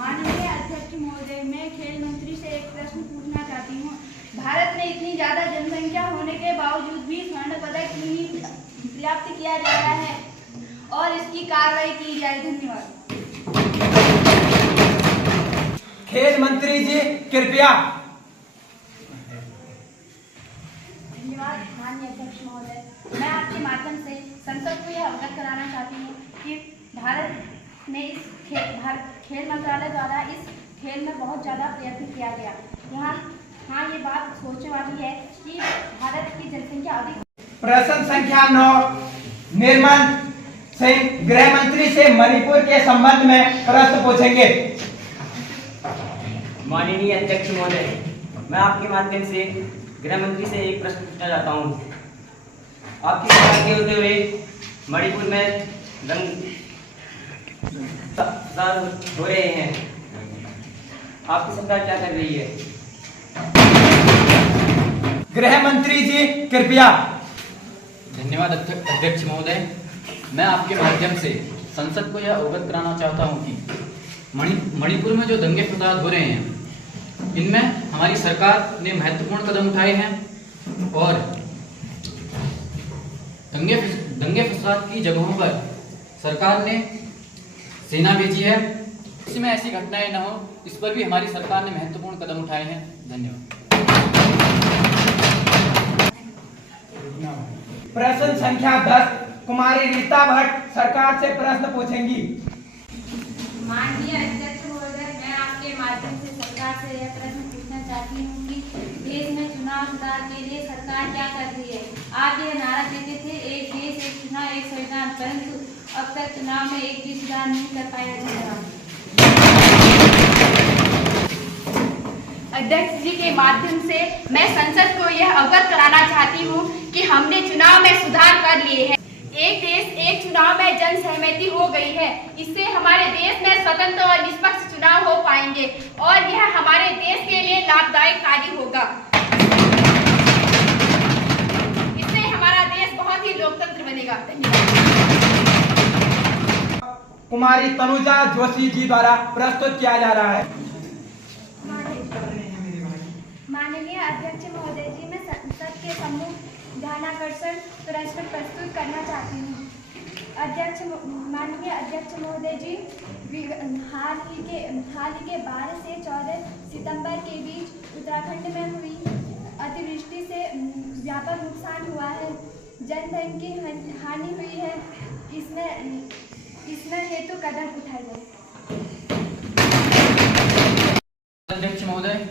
माननीय अध्यक्ष महोदय, मैं खेल मंत्री से एक प्रश्न पूछना चाहती हूँ। भारत में इतनी ज्यादा जनसंख्या होने के बावजूद भी स्वर्ण पदक नहीं प्राप्त किया जा रहा है और इसकी कार्रवाई की जाए। धन्यवाद। खेल मंत्री जी कृपया। धन्यवाद माननीय अध्यक्ष महोदय, मैं आपके माध्यम से संसद को यह अवगत कराना चाहती हूँ कि भारत में इस खेल मंत्रालय द्वारा इस खेल में बहुत ज़्यादा प्रयत्न किया गया। यहाँ ये बात सोचने वाली है कि भारत की जनसंख्या अधिक। प्रश्न संख्या 9 निर्मल सिंह गृह मंत्री से मणिपुर के संबंध में प्रश्न पूछेंगे। माननीय अध्यक्ष महोदय, मैं आपके माध्यम से गृह मंत्री से एक प्रश्न पूछना चाहता हूँ। आपकी सरकार के होते हुए मणिपुर में दंगे हो रहे हैं, आपकी सरकार क्या कर रही है? गृह मंत्री जी कृपया। धन्यवाद अध्यक्ष महोदय, मैं आपके माध्यम से संसद को यह अवगत कराना चाहता हूं कि मणिपुर में जो दंगे फसाद हो रहे हैं, इनमें हमारी सरकार ने महत्वपूर्ण कदम उठाए हैं और दंगे फसाद की जगहों पर सरकार ने सेना भेजी है। इसमें ऐसी घटनाएं न हो, इस पर भी हमारी सरकार ने महत्वपूर्ण कदम उठाए हैं। धन्यवाद। प्रश्न संख्या 10 कुमारी रीता भट्ट सरकार से प्रश्न पूछेंगी। माननीय अध्यक्ष महोदय, मैं आपके माध्यम से सरकार से यह प्रश्न पूछना चाहती हूँ कि देश में चुनाव सुधार के लिए सरकार क्या कर रही है। आप यह नारा देते थे एक देश एक चुनाव एक संविधान, परंतु अब तक चुनाव में एक भी सुधार नहीं कर पाया। धन्यवाद। अध्यक्ष जी के माध्यम से मैं संसद को यह अवगत कराना चाहती हूँ कि हमने चुनाव में सुधार कर लिए हैं। एक देश एक चुनाव में जन सहमति हो गई है। इससे हमारे देश में स्वतंत्र और निष्पक्ष चुनाव हो पाएंगे और यह हमारे देश के लिए लाभदायक कार्य होगा। इससे हमारा देश बहुत ही लोकतंत्र बनेगा। धन्यवाद। कुमारी तनुजा जोशी जी द्वारा प्रस्तुत किया जा रहा है। माननीय अध्यक्ष महोदय जी, मैं संसद के सम्मुख ध्यानाकर्षण प्रश्न प्रस्तुत करना चाहती हूँ। माननीय अध्यक्ष महोदय जी, हाल ही के 12 से 14 सितंबर के बीच उत्तराखंड में हुई अतिवृष्टि से व्यापक नुकसान हुआ है, जनधन की हानि हुई है। इसमें हेतु कदम उठाए जाए। अध्यक्ष महोदय,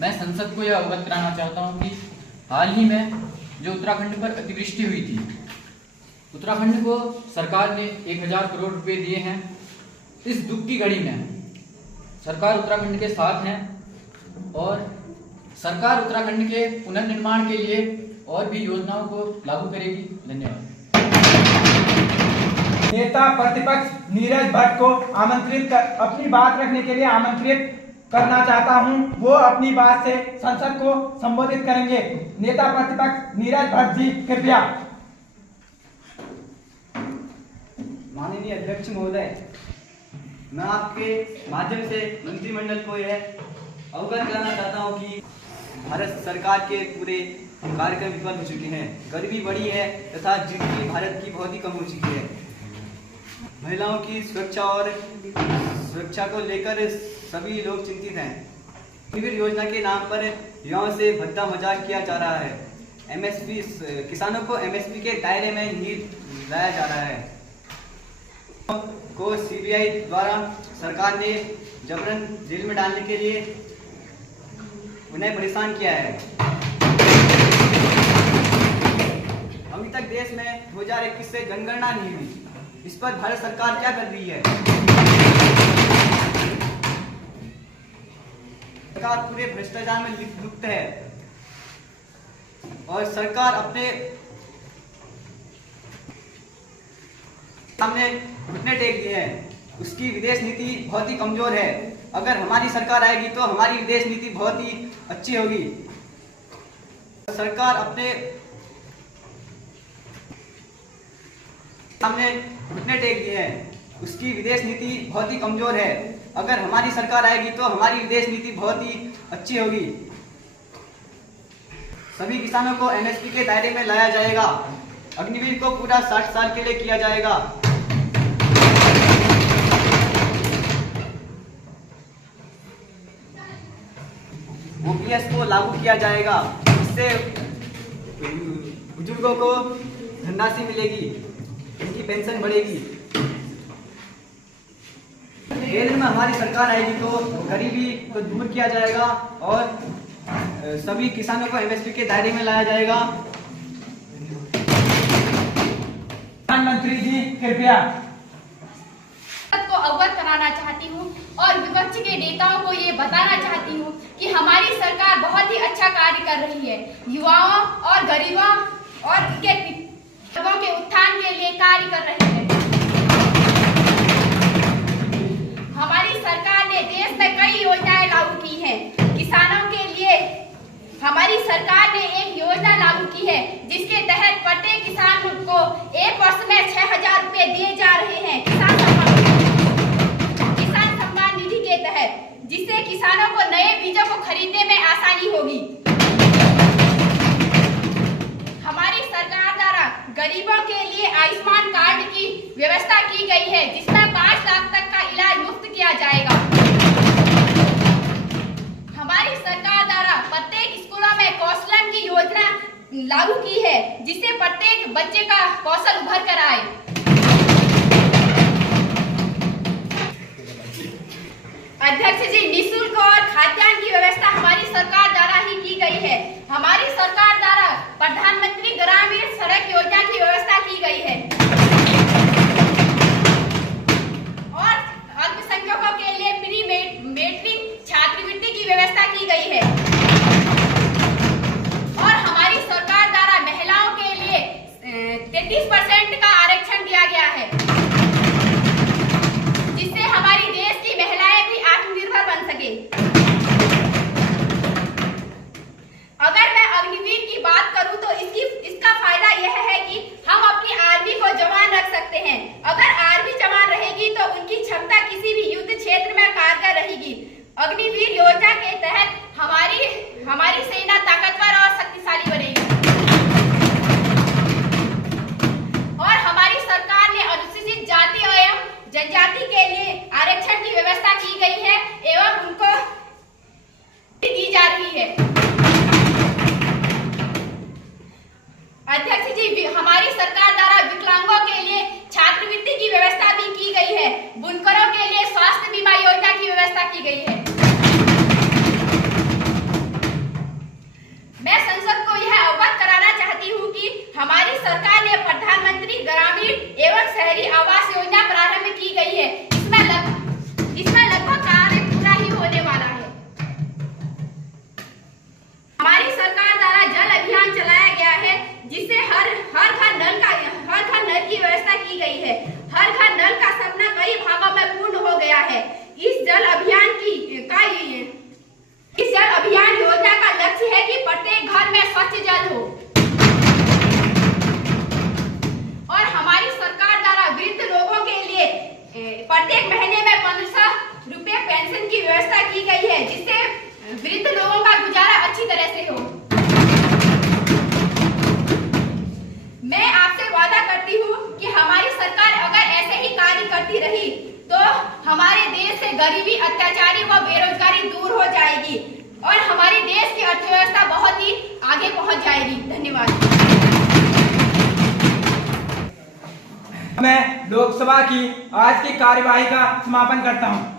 मैं संसद को यह अवगत कराना चाहता हूं कि हाल ही में जो उत्तराखंड पर अतिवृष्टि हुई थी, उत्तराखंड को सरकार ने 1000 करोड़ रुपए दिए हैं। इस दुख की घड़ी में सरकार उत्तराखंड के साथ है और सरकार उत्तराखंड के पुनर्निर्माण के लिए और भी योजनाओं को लागू करेगी। धन्यवाद। नेता प्रतिपक्ष नीरज भट्ट को अपनी बात रखने के लिए आमंत्रित करना चाहता हूं। वो अपनी बात से संसद को संबोधित करेंगे। नेता प्रतिपक्ष नीरज भट्ट जी कृपया। माननीय अध्यक्ष महोदय, मैं आपके माध्यम से मंत्रिमंडल को यह अवगत कराना चाहता हूं कि भारत सरकार के पूरे कार्यक्रम विफल हो चुके हैं। गर्मी बढ़ी है तथा जीडीपी भारत की बहुत ही कम हो चुकी है। महिलाओं की सुरक्षा को लेकर सभी लोग चिंतित हैं। विभिन्न योजना के नाम पर युवाओं से भद्दा मजाक किया जा रहा है। एमएसपी किसानों को एमएसपी के दायरे में नहीं लाया जा रहा है। को सीबीआई द्वारा सरकार ने जबरन जेल में डालने के लिए उन्हें परेशान किया है। अभी तक देश में 2021 से जनगणना नहीं हुई। इस पर भारत सरकार क्या कर रही है? सरकार पूरे भ्रष्टाचार में लिप्त है और सरकार अपने सामने घुटने टेक दिए हैं। उसकी विदेश नीति बहुत ही कमजोर है। अगर हमारी सरकार आएगी तो हमारी विदेश नीति बहुत ही अच्छी होगी। सरकार अपने सामने घुटने टेक दिए हैं उसकी विदेश नीति बहुत ही कमजोर है। अगर हमारी सरकार आएगी तो हमारी विदेश नीति बहुत ही अच्छी होगी। सभी किसानों को एमएसपी के दायरे में लाया जाएगा। अग्निवीर को पूरा 60 साल के लिए किया जाएगा। ओपीएस को लागू किया जाएगा, इससे बुजुर्गों को धनराशि मिलेगी, उनकी पेंशन बढ़ेगी। केंद्र में हमारी सरकार आएगी तो गरीबी को दूर किया जाएगा और सभी किसानों को एमएसपी के दायरे में लाया जाएगा। प्रधानमंत्री जी कृपया। को अवगत कराना चाहती हूँ और विपक्ष के नेताओं को ये बताना चाहती हूँ कि हमारी सरकार बहुत ही अच्छा कार्य कर रही है। युवाओं और गरीबों और उनके लोगों के उत्थान के लिए कार्य कर रही है। हमारी सरकार ने देश में कई योजनाएं लागू की हैं। किसानों के लिए हमारी सरकार ने एक योजना लागू की है जिसके तहत प्रत्येक किसान को एक वर्ष में 6,000 रुपए दिए जा रहे हैं किसान सम्मान निधि के तहत, जिससे किसानों को नए बीजों को खरीदने में आसानी होगी। हमारी सरकार द्वारा गरीबों के लिए आयुष्मान कार्ड की व्यवस्था की गई है जिसमें 5 लाख तक का इलाज मुफ्त किया जाएगा। हमारी सरकार द्वारा प्रत्येक स्कूलों में कौशलम की योजना लागू की है जिससे प्रत्येक बच्चे का कौशल उभर कर आए। अध्यक्ष जी, निःशुल्क और खाद्यान्न की व्यवस्था हमारी सरकार द्वारा ही की गई है। हमारी सरकार द्वारा प्रधानमंत्री ग्रामीण सड़क योजना की व्यवस्था की गई है और अल्पसंख्यकों के लिए प्री मेट्रिक छात्रवृत्ति की व्यवस्था की गई है और हमारी सरकार द्वारा महिलाओं के लिए 33% का आरक्षण दिया गया है, जिससे हमारी देश की महिलाएं भी आत्मनिर्भर बन सके। अगर मैं अग्निवीर की बात करूं तो इसका फायदा यह है कि हम अपनी आर्मी को जवान रख सकते हैं। अगर आर्मी जवान रहेगी तो उनकी क्षमता किसी भी युद्ध क्षेत्र में कारगर रहेगी। अग्निवीर योजना के तहत हमारी सेना ताकतवर और शक्तिशाली बनेगी और हमारी सरकार ने अनुसूचित जाति एवं जनजाति के लिए आरक्षण की व्यवस्था की गई है एवं उनको दी जा रही है। अध्यक्ष जी, हमारी सरकार द्वारा विकलांगों के लिए छात्रवृत्ति की व्यवस्था भी की गई है। बुनकरों के लिए स्वास्थ्य बीमा योजना की व्यवस्था की गई है। मैं संसद को यह अवगत कराना चाहती हूँ कि हमारी सरकार ने प्रधानमंत्री ग्रामीण एवं शहरी आवास योजना प्रारंभ की गई है। इसमें लगभग कार्य पूरा ही होने वाला है। हमारी सरकार द्वारा जल अभियान चलाया गया है जिससे हर घर नल की व्यवस्था की गई है। हर घर नल का सपना कई भागों में पूर्ण हो गया है। इस जल अभियान योजना का लक्ष्य है कि प्रत्येक घर में स्वच्छ जल हो और हमारी सरकार द्वारा वृद्ध लोगों के लिए प्रत्येक महीने में 1500 रुपए पेंशन की व्यवस्था की गई है जिससे वृद्ध लोगों का गुजारा अच्छी तरह से हो। मैं आपसे वादा करती हूँ कि हमारी सरकार अगर ऐसे ही कार्य करती रही तो हमारे देश से गरीबी, अत्याचारी व बेरोजगारी दूर हो जाएगी और हमारे देश की अर्थव्यवस्था बहुत ही आगे पहुंच जाएगी। धन्यवाद। मैं लोकसभा की आज की कार्यवाही का समापन करता हूं।